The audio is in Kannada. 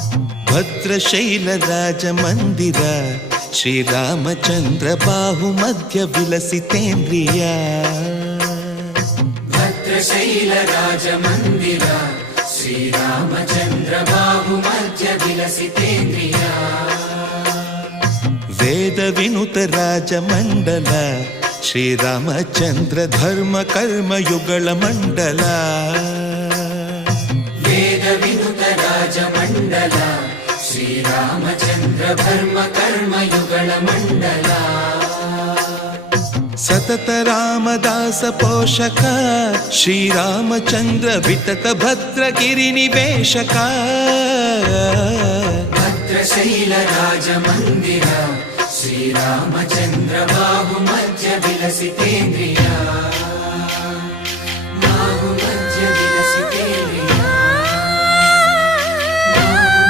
ಭದ್ರಶೈಲ ರಾಜ ಮಂದಿರ ಶ್ರೀರಾಮಚಂದ್ರ ಬಾಹು ಮಧ್ಯ ವಿಲಸಿತೇಂದ್ರಿಯ. ಭದ್ರಶೈಲ ರಾಜ ಮಂದಿರ ಶ್ರೀರಾಮಚಂದ್ರ ಬಾಹು ಮಧ್ಯ ವಿಲಸಿತೇಂದ್ರಿಯ. ವೇದ ವಿನುತ ರಾಜ ಮಂಡಲ ಶ್ರೀರಾಮಚಂದ್ರ ಧರ್ಮ ಕರ್ಮ ಯುಗಳ ಮಂಡಲ. ವೇದ ವಿನುತ ರಾಜ ಮಂಡಲ ಶ್ರೀರಾಮಚಂದ್ರ ಧರ್ಮ ಕರ್ಮ ಯುಗಳ ಮಂಡಲ. ಸತತ ರಾಮದಾಸ ಪೋಷಕ ಶ್ರೀರಾಮಚಂದ್ರ ವಿತತ ಭದ್ರಗಿರಿ ನಿವೇಶಕ. ಭದ್ರಶೈಲ ರಾಜ ಮಂದಿರ ಶ್ರೀರಾಮಚಂದ್ರ ಬಾಹು ಮಧ್ಯ ವಿಲಸಿತೇಂದ್ರಿಯ.